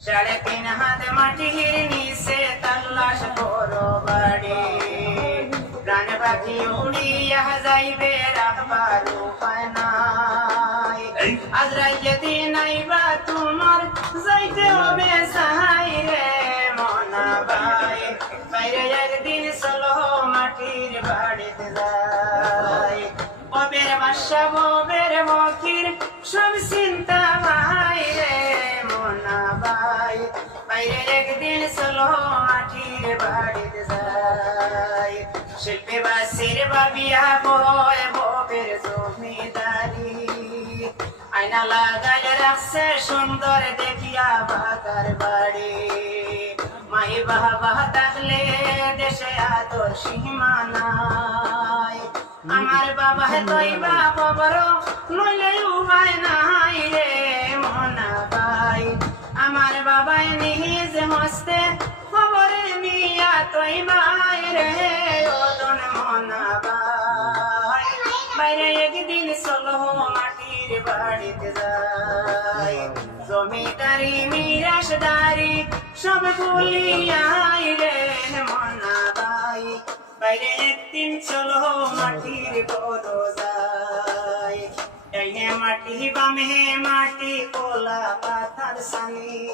সাড়ে তিন হাত মাটির নিচে তাল্লাশ বড় বাড়ি। প্রাণ পাখি উড়িয়া যাইবে রাখবার উপায় নাই আজ রাইয়ে দিন আইবা তোমার যাইতে হবে সাহাই রে মনা ভাই বাইরে একদিন চলো মাটির বাড়িতে যাই। ববের বাসা ববের মকির সব বাইরে একদিন চলো, মাটির বাড়িতে যাই। শিল্পী বাবিয়া বয় সুন্দর দেখিয়া বাগার বাড়ি। মাই বাবা থাকলে দেশে আদর সীমা নাই আমার বাবা তৈবা খবর নইলে উপায় নাই বাবাই নিজ হস্তে খবরে নিয়া তৈ মাই রে ওদন মনা ভাই বাইরে একদিন চলো মাটির বাড়িতে যাই। জমিদারি মিরাসদারি সব ভুলিয়াই রে মনা ভাই বাইরে একদিন চলো মাটির গরো যাই। এই মাটি, বামে মাটি, কোলা পাথার সানি।